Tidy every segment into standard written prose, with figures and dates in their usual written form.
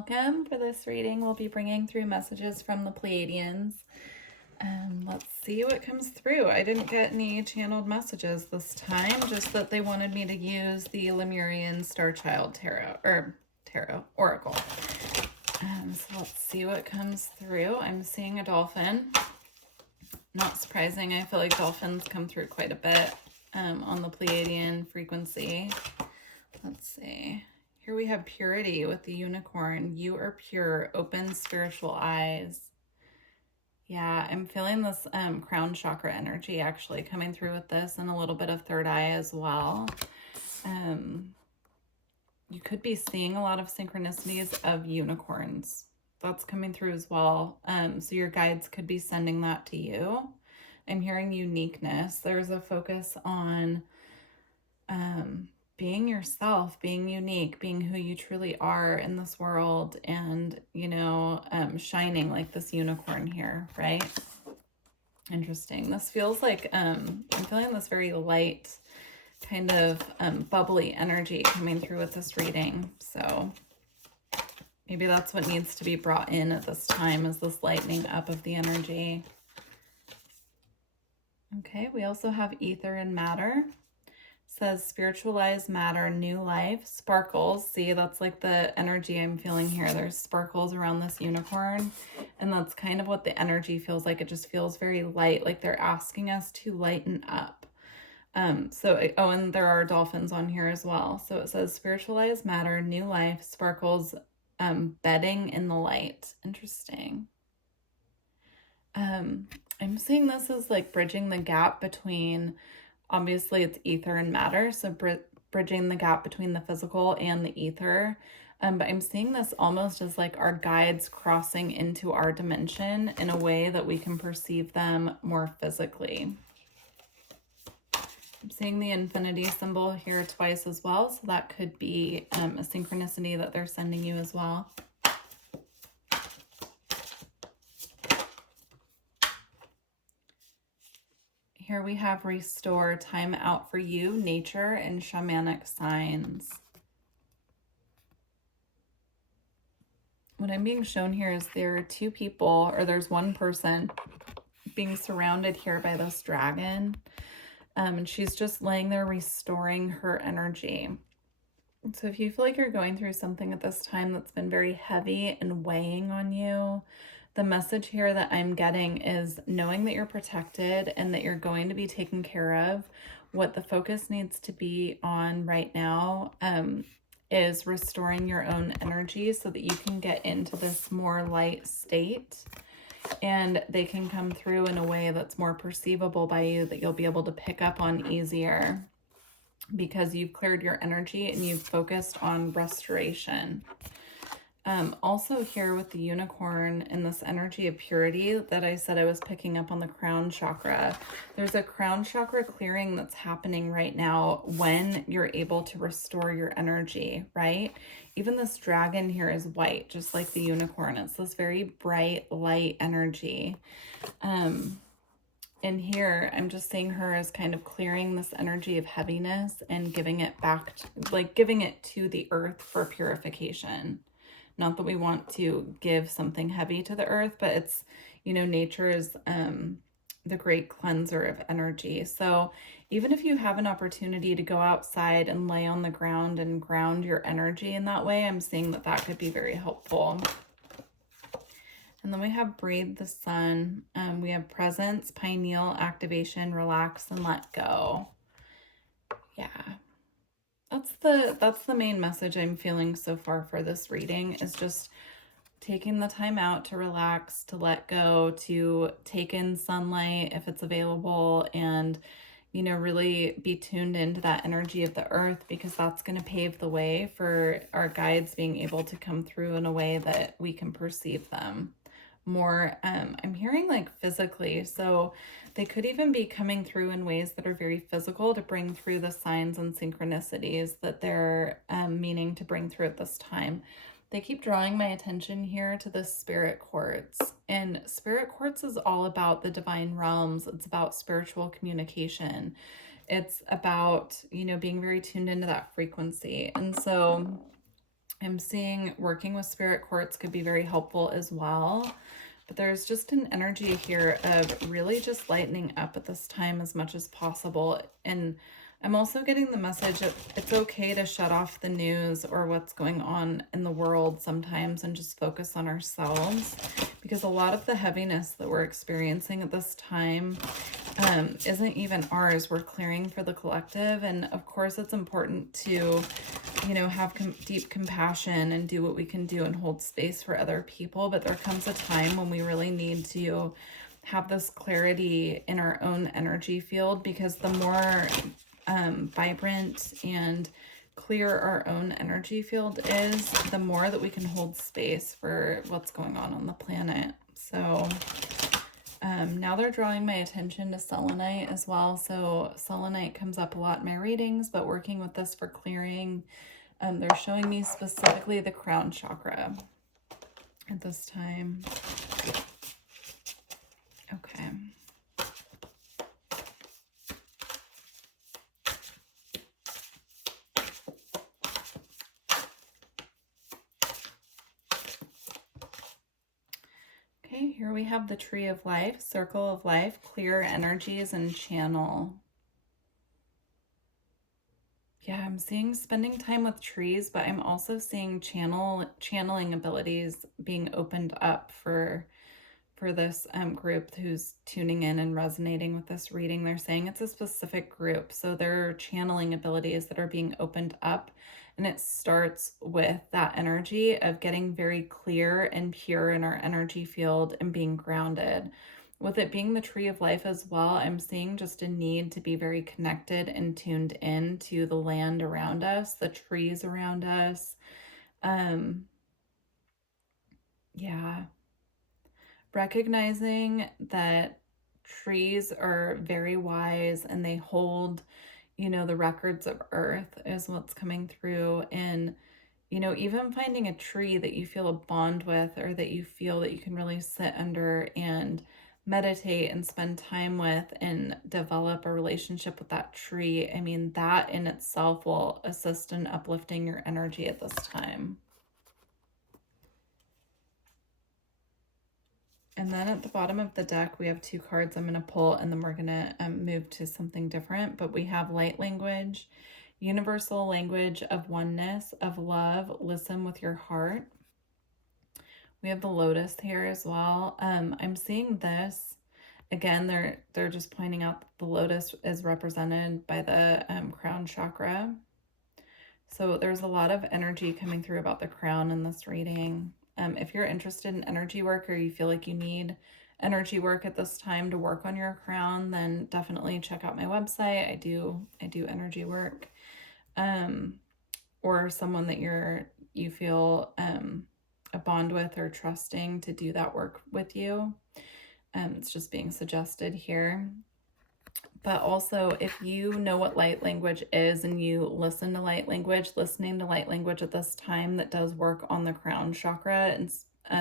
welcome. For this reading, we'll be bringing through messages from the Pleiadians. Let's see what comes through. I didn't get any channeled messages this time, just that they wanted me to use the Lemurian Starchild Tarot Oracle. So let's see what comes through. I'm seeing a dolphin. Not surprising. I feel like dolphins come through quite a bit on the Pleiadian frequency. Let's see. Here we have purity with the unicorn. You are pure, open spiritual eyes. Yeah, I'm feeling this crown chakra energy actually coming through with this, and a little bit of third eye as well. You could be seeing a lot of synchronicities of unicorns. That's coming through as well. So your guides could be sending that to you. I'm hearing uniqueness. There's a focus on being yourself, being unique, being who you truly are in this world, and, shining like this unicorn here, right? Interesting. This feels like, I'm feeling this very light, kind of bubbly energy coming through with this reading. So maybe that's what needs to be brought in at this time, is this lightening up of the energy. Okay, we also have ether and matter. Says spiritualized matter, new life, sparkles. See, that's like the energy I'm feeling here. There's sparkles around this unicorn, and that's kind of what the energy feels like. It just feels very light, like they're asking us to lighten up. And there are dolphins on here as well. So it says spiritualized matter, new life, sparkles, bedding in the light. Interesting. I'm seeing this as like bridging the gap between, obviously it's ether and matter, so bridging the gap between the physical and the ether. But I'm seeing this almost as like our guides crossing into our dimension in a way that we can perceive them more physically. I'm seeing the infinity symbol here twice as well, so that could be a synchronicity that they're sending you as well. Here we have restore, time out for you, nature, and shamanic signs. What I'm being shown here is there are two people, or there's one person being surrounded here by this dragon. And she's just laying there restoring her energy. So if you feel like you're going through something at this time that's been very heavy and weighing on you, the message here that I'm getting is knowing that you're protected and that you're going to be taken care of. What the focus needs to be on right now is restoring your own energy so that you can get into this more light state, and they can come through in a way that's more perceivable by you, that you'll be able to pick up on easier because you've cleared your energy and you've focused on restoration. Also here with the unicorn and this energy of purity that I said I was picking up on the crown chakra, there's a crown chakra clearing that's happening right now when you're able to restore your energy, right? Even this dragon here is white, just like the unicorn. It's this very bright, light energy. And here I'm just seeing her as kind of clearing this energy of heaviness and giving it back, giving it to the earth for purification. Not that we want to give something heavy to the earth, but it's, nature is the great cleanser of energy. So even if you have an opportunity to go outside and lay on the ground and ground your energy in that way, I'm seeing that that could be very helpful. And then we have breathe the sun. We have presence, pineal activation, relax, and let go. Yeah. That's the main message I'm feeling so far for this reading, is just taking the time out to relax, to let go, to take in sunlight if it's available, and really be tuned into that energy of the earth, because that's going to pave the way for our guides being able to come through in a way that we can perceive them more. I'm hearing like physically, so they could even be coming through in ways that are very physical to bring through the signs and synchronicities that they're meaning to bring through at this time. They keep drawing my attention here to the spirit quartz, and spirit quartz is all about the divine realms. It's about spiritual communication. It's about, being very tuned into that frequency. And so I'm seeing working with spirit quartz could be very helpful as well. But there's just an energy here of really just lightening up at this time as much as possible. And I'm also getting the message that it's okay to shut off the news or what's going on in the world sometimes and just focus on ourselves, because a lot of the heaviness that we're experiencing at this time isn't even ours. We're clearing for the collective. And of course, it's important to, you know, have deep compassion and do what we can do and hold space for other people. But there comes a time when we really need to have this clarity in our own energy field, because the more vibrant and clear our own energy field is, the more that we can hold space for what's going on the planet. So now they're drawing my attention to selenite as well. So selenite comes up a lot in my readings, but working with this for clearing, they're showing me specifically the crown chakra at this time. Okay. Okay, here we have the tree of life, circle of life, clear energies and channel. Yeah, I'm seeing spending time with trees, but I'm also seeing channeling abilities being opened up for this group who's tuning in and resonating with this reading. They're saying it's a specific group, so there are channeling abilities that are being opened up, and it starts with that energy of getting very clear and pure in our energy field and being grounded. With it being the tree of life as well, I'm seeing just a need to be very connected and tuned in to the land around us, the trees around us. Yeah. Recognizing that trees are very wise and they hold, you know, the records of earth is what's coming through. And, you know, even finding a tree that you feel a bond with, or that you feel that you can really sit under and meditate and spend time with and develop a relationship with that tree. I mean, that in itself will assist in uplifting your energy at this time. And then at the bottom of the deck, we have two cards I'm going to pull, and then we're going to move to something different. But we have light language, universal language of oneness, of love, listen with your heart. We have the lotus here as well. I'm seeing this. Again, they're just pointing out that the lotus is represented by the crown chakra. So there's a lot of energy coming through about the crown in this reading. If you're interested in energy work, or you feel like you need energy work at this time to work on your crown, then definitely check out my website. I do energy work. Or someone that you feel a bond with or trusting to do that work with you. It's just being suggested here. But also, if you know what light language is and you listen to light language, listening to light language at this time that does work on the crown chakra and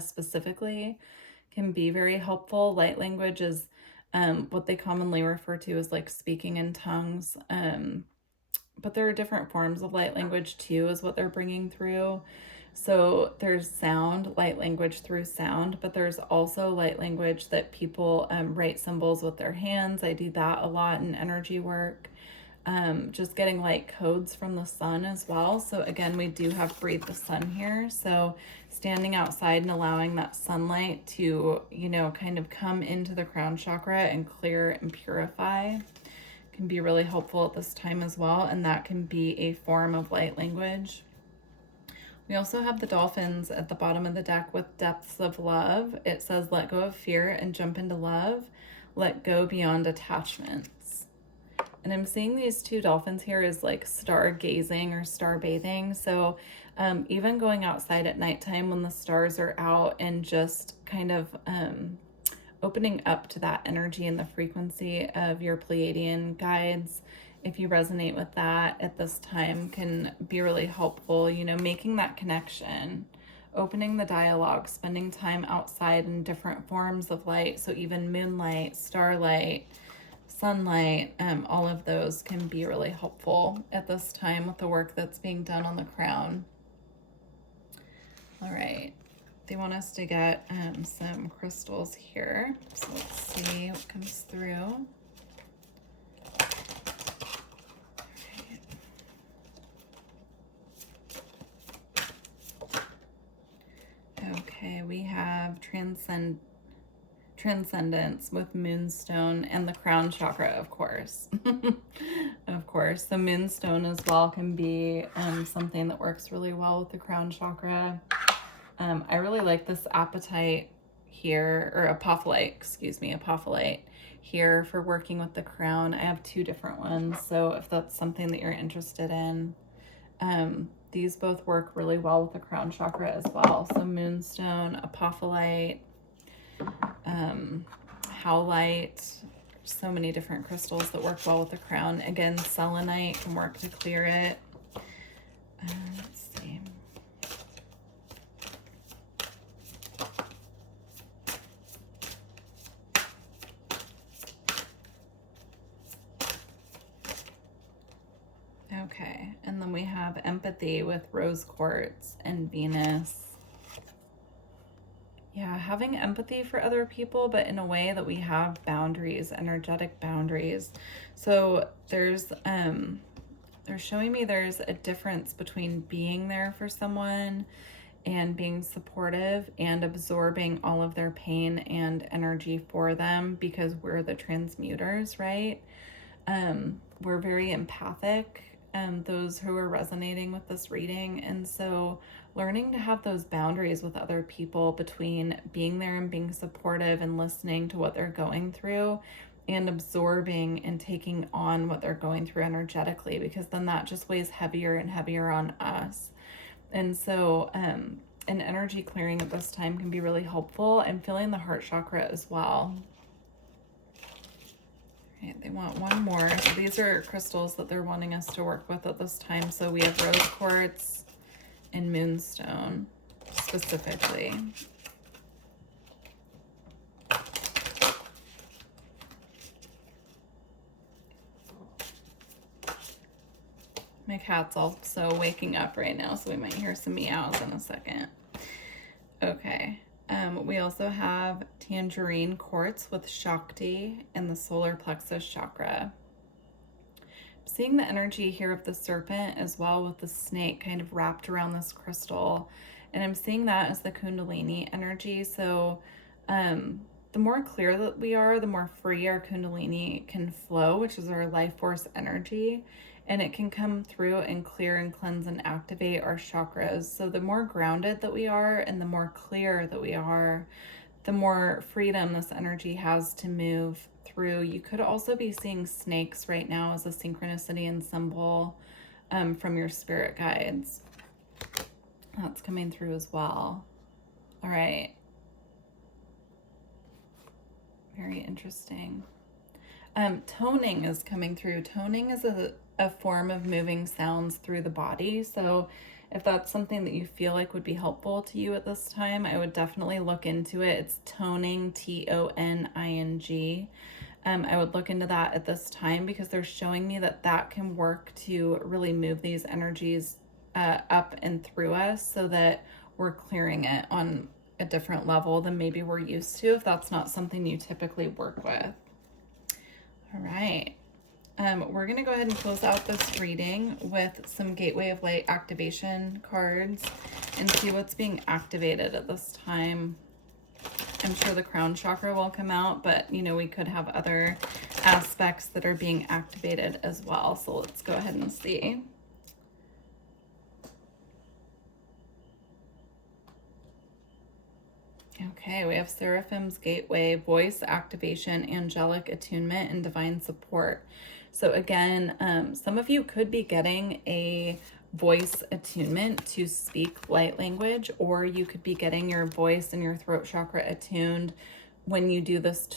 specifically can be very helpful. Light language is what they commonly refer to as like speaking in tongues. But there are different forms of light language too, is what they're bringing through. So there's sound, light language through sound, but there's also light language that people write symbols with their hands. I do that a lot in energy work. Just getting light codes from the sun as well. So again, we do have breathe the sun here. So standing outside and allowing that sunlight to, you know, kind of come into the crown chakra and clear and purify can be really helpful at this time as well. And that can be a form of light language. We also have the dolphins at the bottom of the deck with depths of love. It says, let go of fear and jump into love. Let go beyond attachments. And I'm seeing these two dolphins here as like stargazing or star bathing. So even going outside at nighttime when the stars are out and just kind of opening up to that energy and the frequency of your Pleiadian guides, if you resonate with that at this time, can be really helpful. You know, making that connection, opening the dialogue, spending time outside in different forms of light. So even moonlight, starlight, sunlight, all of those can be really helpful at this time with the work that's being done on the crown. All right. They want us to get some crystals here. So let's see what comes through. Okay, we have transcendence with moonstone and the crown chakra, of course. Of course, the moonstone as well can be something that works really well with the crown chakra. I really like this apatite here, or apophyllite, excuse me, apophyllite here for working with the crown. I have 2 different ones, so if that's something that you're interested in, these both work really well with the crown chakra as well. So moonstone, apophyllite, howlite, so many different crystals that work well with the crown. Again, selenite can work to clear it. Let's see. Okay, and then we have empathy with rose quartz and Venus. Yeah, having empathy for other people, but in a way that we have boundaries, energetic boundaries. So they're showing me there's a difference between being there for someone and being supportive and absorbing all of their pain and energy for them, because we're the transmuters, right? We're very empathic, those who are resonating with this reading. And so learning to have those boundaries with other people between being there and being supportive and listening to what they're going through and absorbing and taking on what they're going through energetically, because then that just weighs heavier and heavier on us. And so an energy clearing at this time can be really helpful, and feeling the heart chakra as well. Okay, they want one more. So these are crystals that they're wanting us to work with at this time. So we have rose quartz and moonstone specifically. My cat's also waking up right now, so we might hear some meows in a second. Okay. We also have tangerine quartz with Shakti and the solar plexus chakra. Seeing the energy here of the serpent as well, with the snake kind of wrapped around this crystal. And I'm seeing that as the Kundalini energy. So the more clear that we are, the more free our Kundalini can flow, which is our life force energy. And it can come through and clear and cleanse and activate our chakras. So the more grounded that we are and the more clear that we are, the more freedom this energy has to move through. You could also be seeing snakes right now as a synchronicity and symbol from your spirit guides. That's coming through as well. All right. Very interesting. Toning is coming through. Toning is a form of moving sounds through the body. So if that's something that you feel like would be helpful to you at this time, I would definitely look into it. It's toning, Toning. I would look into that at this time, because they're showing me that that can work to really move these energies up and through us, so that we're clearing it on a different level than maybe we're used to, if that's not something you typically work with. All right. We're going to go ahead and close out this reading with some Gateway of Light activation cards and see what's being activated at this time. I'm sure the crown chakra will come out, but you know, we could have other aspects that are being activated as well. So let's go ahead and see. Okay, we have Seraphim's Gateway, voice activation, angelic attunement, and divine support. So again, some of you could be getting a voice attunement to speak light language, or you could be getting your voice and your throat chakra attuned when you do this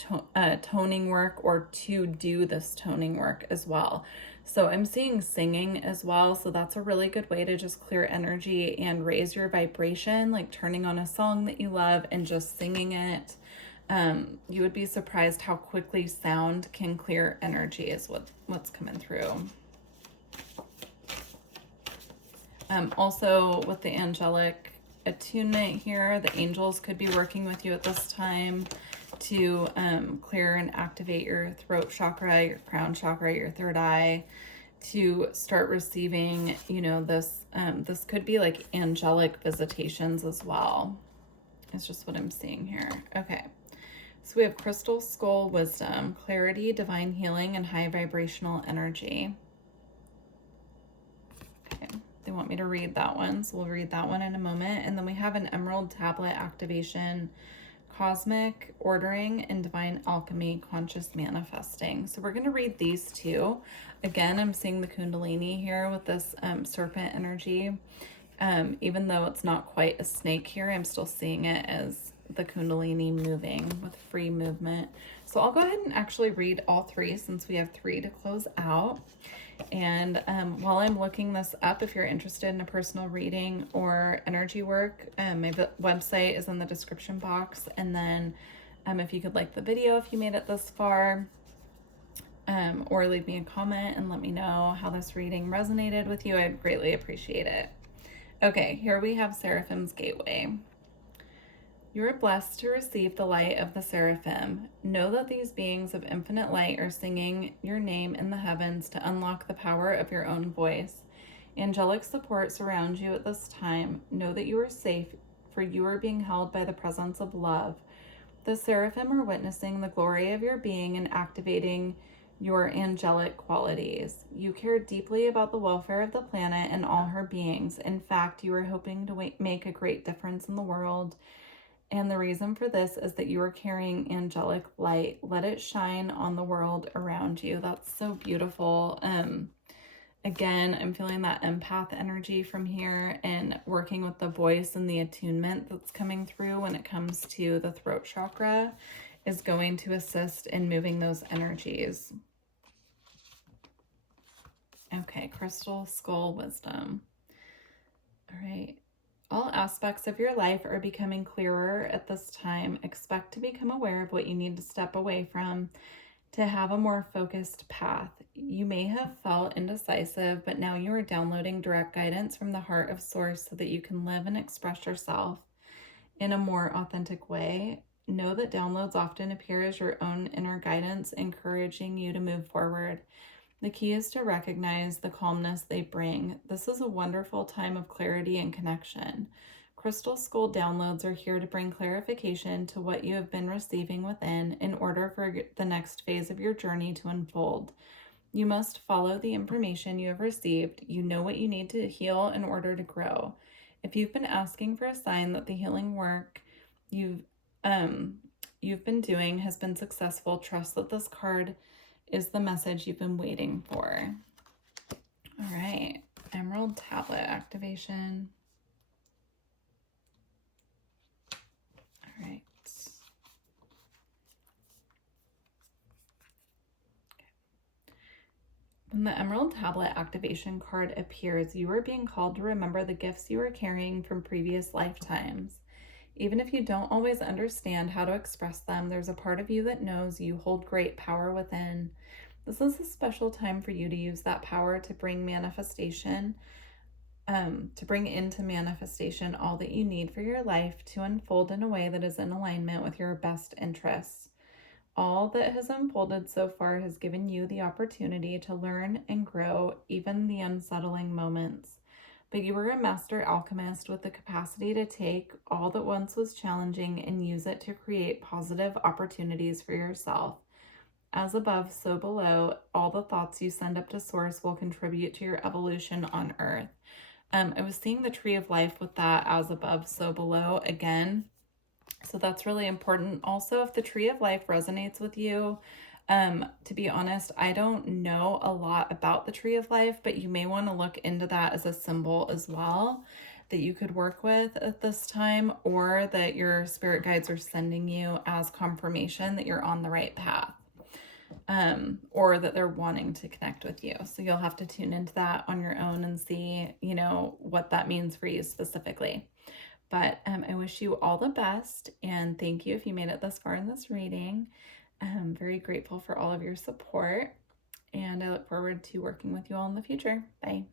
toning work, or to do this toning work as well. So I'm seeing singing as well. So that's a really good way to just clear energy and raise your vibration, like turning on a song that you love and just singing it. You would be surprised how quickly sound can clear energy, is what's coming through. Also with the angelic attunement here. The angels could be working with you at this time to clear and activate your throat chakra, your crown chakra, your third eye, to start receiving, you know, this could be like angelic visitations as well. It's just what I'm seeing here. Okay. So we have crystal skull wisdom, clarity, divine healing, and high vibrational energy. Okay. They want me to read that one, so we'll read that one in a moment. And then we have an emerald tablet activation, cosmic ordering, and divine alchemy, conscious manifesting. So we're going to read these two. Again, I'm seeing the Kundalini here with this serpent energy. Even though it's not quite a snake here, I'm still seeing it as the Kundalini moving with free movement. So I'll go ahead and actually read all three since we have three to close out. And while I'm looking this up, if you're interested in a personal reading or energy work, my website is in the description box. And then if you could like the video if you made it this far, or leave me a comment and let me know how this reading resonated with you, I'd greatly appreciate it. Okay, here we have Seraphim's Gateway. You are blessed to receive the light of the Seraphim. Know that these beings of infinite light are singing your name in the heavens to unlock the power of your own voice. Angelic support surrounds you at this time. Know that you are safe, for you are being held by the presence of love. The Seraphim are witnessing the glory of your being and activating your angelic qualities. You care deeply about the welfare of the planet and all her beings. In fact, you are hoping to make a great difference in the world. And the reason for this is that you are carrying angelic light. Let it shine on the world around you. That's so beautiful. Again, I'm feeling that empath energy from here, and working with the voice and the attunement that's coming through when it comes to the throat chakra is going to assist in moving those energies. Okay, crystal skull wisdom. All right. All aspects of your life are becoming clearer at this time. Expect to become aware of what you need to step away from to have a more focused path. You may have felt indecisive, but now you are downloading direct guidance from the heart of Source so that you can live and express yourself in a more authentic way. Know that downloads often appear as your own inner guidance, encouraging you to move forward. The key is to recognize the calmness they bring. This is a wonderful time of clarity and connection. Crystal Skull downloads are here to bring clarification to what you have been receiving within in order for the next phase of your journey to unfold. You must follow the information you have received. You know what you need to heal in order to grow. If you've been asking for a sign that the healing work you've been doing has been successful, trust that this card is the message you've been waiting for. All right, Emerald Tablet activation. All right. When the Emerald Tablet activation card appears, you are being called to remember the gifts you are carrying from previous lifetimes. Even if you don't always understand how to express them, there's a part of you that knows you hold great power within. This is a special time for you to use that power to bring manifestation, to bring into manifestation all that you need for your life to unfold in a way that is in alignment with your best interests. All that has unfolded so far has given you the opportunity to learn and grow, even the unsettling moments. But you are a master alchemist with the capacity to take all that once was challenging and use it to create positive opportunities for yourself. As above, so below, all the thoughts you send up to Source will contribute to your evolution on Earth. I was seeing the Tree of Life with that as above, so below again. So that's really important. Also, if the Tree of Life resonates with you, to be honest, I don't know a lot about the Tree of Life, but you may want to look into that as a symbol as well that you could work with at this time, or that your spirit guides are sending you as confirmation that you're on the right path, or that they're wanting to connect with you. So you'll have to tune into that on your own and see, you know, what that means for you specifically. But I wish you all the best, and thank you if you made it this far in this reading. I'm very grateful for all of your support, and I look forward to working with you all in the future. Bye.